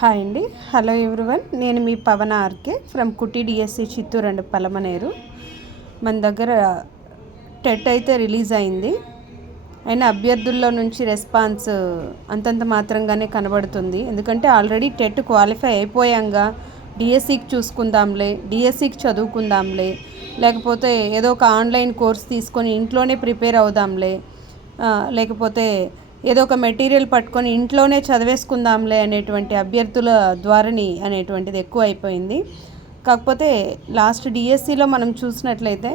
Hi అండి. Hello everyone. నేను మీ Pavan RK from Kutty DSC Chittoor and Palamaner. మన దగ్గర టెట్ అయితే రిలీజ్ అయింది. అయినా అభ్యర్థుల్లో నుంచి రెస్పాన్స్ అంతంత మాత్రంగానే కనబడుతుంది. ఎందుకంటే ఆల్రెడీ టెట్ క్వాలిఫై అయిపోయాంగా. డిఎస్సికి చూసుకుందాంలే డిఎస్సికి చదువుకుందాంలే. లేకపోతే ఏదో ఒక ఆన్లైన్ కోర్స్ తీసుకొని ఇంట్లోనే ప్రిపేర్ అవుదాంలే. లేకపోతే ఏదో ఒక మెటీరియల్ పట్టుకొని ఇంట్లోనే చదివేసుకుందాంలే అనేటువంటి అభ్యర్థుల ద్వారని అనేటువంటిది ఎక్కువ అయిపోయింది. కాకపోతే లాస్ట్ డిఎస్సిలో మనం చూసినట్లయితే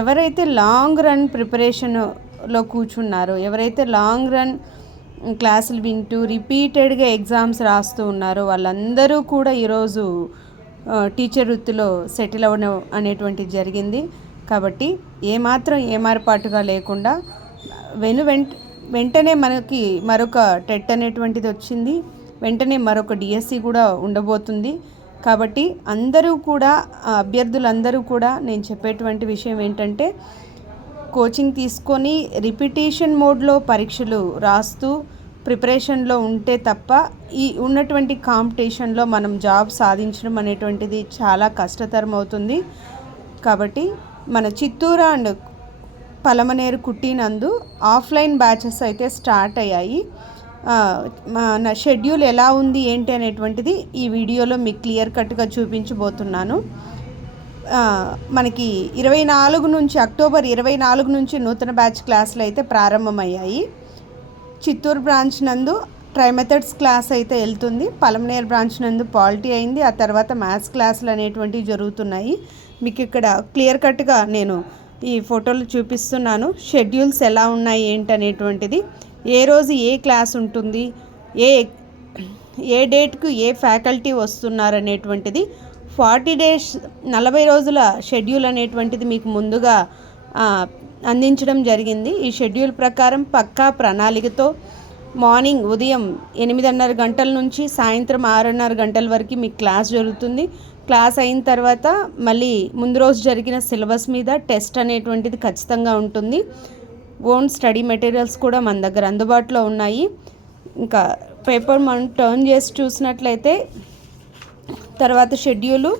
ఎవరైతే లాంగ్ రన్ ప్రిపరేషన్లో కూర్చున్నారో ఎవరైతే లాంగ్ రన్ క్లాసులు వింటూ రిపీటెడ్గా ఎగ్జామ్స్ రాస్తూ ఉన్నారో వాళ్ళందరూ కూడా ఈరోజు టీచర్ వృత్తిలో సెటిల్ అవ్వడం అనేటువంటిది జరిగింది. కాబట్టి ఏమాత్రం ఏమార్పాటుగా లేకుండా వెను వెంట వెంటనే మనకి మరొక టెట్ అనేటువంటిది వచ్చింది. వెంటనే మరొక డిఎస్సి కూడా ఉండబోతుంది. కాబట్టి అందరూ కూడా అభ్యర్థులందరూ కూడా నేను చెప్పేటువంటి విషయం ఏంటంటే కోచింగ్ తీసుకొని రిపిటేషన్ మోడ్లో పరీక్షలు రాస్తూ ప్రిపరేషన్లో ఉంటే తప్ప ఈ ఉన్నటువంటి కాంపిటీషన్లో మనం జాబ్ సాధించడం అనేటువంటిది చాలా కష్టతరం అవుతుంది కాబట్టి మన చిత్తూరు అండ్ పలమనేరు కుట్టినందు ఆఫ్లైన్ బ్యాచెస్ అయితే స్టార్ట్ అయ్యాయి. మన షెడ్యూల్ ఎలా ఉంది ఏంటి అనేటువంటిది ఈ వీడియోలో మీకు క్లియర్ కట్గా చూపించబోతున్నాను. మనకి ఇరవై నాలుగు నుంచి అక్టోబర్ ఇరవై నాలుగు నుంచి నూతన బ్యాచ్ క్లాసులు అయితే ప్రారంభమయ్యాయి. చిత్తూరు బ్రాంచ్ నందు ట్రై మెథడ్స్ క్లాస్ అయితే వెళ్తుంది. పలమనేర్ బ్రాంచ్ నందు పాలిటీ అయింది. ఆ తర్వాత మ్యాథ్స్ క్లాసులు అనేటువంటివి జరుగుతున్నాయి. మీకు ఇక్కడ క్లియర్ కట్గా నేను ఈ ఫోటోలు చూపిస్తున్నాను. షెడ్యూల్స్ ఎలా ఉన్నాయి ఏంటనేటువంటిది. ఏ రోజు ఏ క్లాస్ ఉంటుంది. ఏ ఏ డేట్కు ఏ ఫ్యాకల్టీ వస్తున్నారు అనేటువంటిది ఫార్టీ డేస్ నలభై రోజుల షెడ్యూల్ అనేటువంటిది మీకు ముందుగా అందించడం జరిగింది. ఈ షెడ్యూల్ ప్రకారం పక్కా ప్రణాళికతో మార్నింగ్ ఉదయం ఎనిమిదిన్నర గంటల నుంచి సాయంత్రం ఆరున్నర గంటల వరకు మీకు క్లాస్ జరుగుతుంది. క్లాస్ అయిన తర్వాత మళ్ళీ ముందు రోజు జరిగిన సిలబస్ మీద టెస్ట్ అనేటువంటిది ఖచ్చితంగా ఉంటుంది. ఓన్ స్టడీ మెటీరియల్స్ కూడా మన దగ్గర అందుబాటులో ఉన్నాయి. ఇంకా పేపర్ మనం టర్న్ చేసి చూసినట్లయితే తర్వాత షెడ్యూలు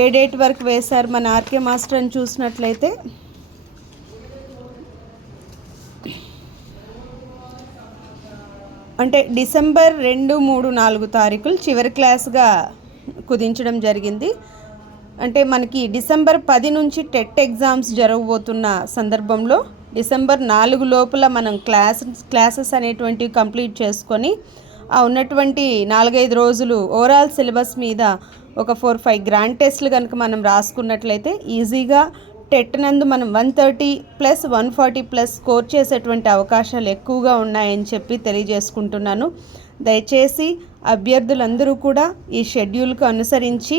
ఏ డేట్ వరకు వేశారు మన ఆర్కే మాస్టర్ అని చూసినట్లయితే అంటే డిసెంబర్ రెండు మూడు నాలుగు తారీఖులు చివరి క్లాస్గా కుదించడం జరిగింది. అంటే మనకి డిసెంబర్ పది నుంచి టెట్ ఎగ్జామ్స్ జరగబోతున్న సందర్భంలో డిసెంబర్ నాలుగు లోపల మనం క్లాస్ క్లాసెస్ అనేటువంటివి కంప్లీట్ చేసుకొని ఆ ఉన్నటువంటి నాలుగైదు రోజులు ఓవరాల్ సిలబస్ మీద ఒక ఫోర్ ఫైవ్ గ్రాండ్ టెస్ట్లు కనుక మనం రాసుకున్నట్లయితే ఈజీగా టెట్ నందు మనం one thirty plus one forty plus score చేసేటువంటి అవకాశాలు ఎక్కువగా ఉన్నాయని చెప్పి తెలియజేసుకుంటున్నాను. దయచేసి అభ్యర్థులందరూ కూడా ఈ షెడ్యూల్కు అనుసరించి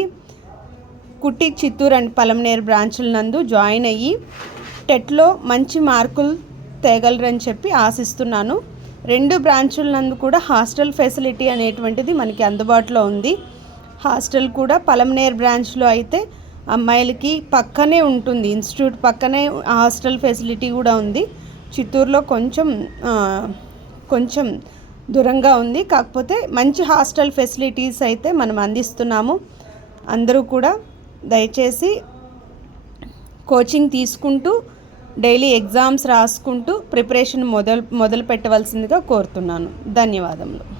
కుట్టి చిత్తూరు అండ్ పలమనేరు బ్రాంచుల నందు జాయిన్ అయ్యి టెట్లో మంచి మార్కులు తేగలరని చెప్పి ఆశిస్తున్నాను. రెండు బ్రాంచుల నందు కూడా హాస్టల్ ఫెసిలిటీ అనేటువంటిది మనకి అందుబాటులో ఉంది. హాస్టల్ కూడా పలమనేర్ బ్రాంచ్లో అయితే అమ్మాయిలకి పక్కనే ఉంటుంది. ఇన్స్టిట్యూట్ పక్కనే హాస్టల్ ఫెసిలిటీ కూడా ఉంది. చిత్తూరులో కొంచెం కొంచెం దూరంగా ఉంది. కాకపోతే మంచి హాస్టల్ ఫెసిలిటీస్ అయితే మనం అందిస్తున్నాము. అందరూ కూడా దయచేసి కోచింగ్ తీసుకుంటూ డైలీ ఎగ్జామ్స్ రాసుకుంటూ ప్రిపరేషన్ మొదలు మొదలు పెట్టవలసిందిగా కోరుతున్నాను. ధన్యవాదములు.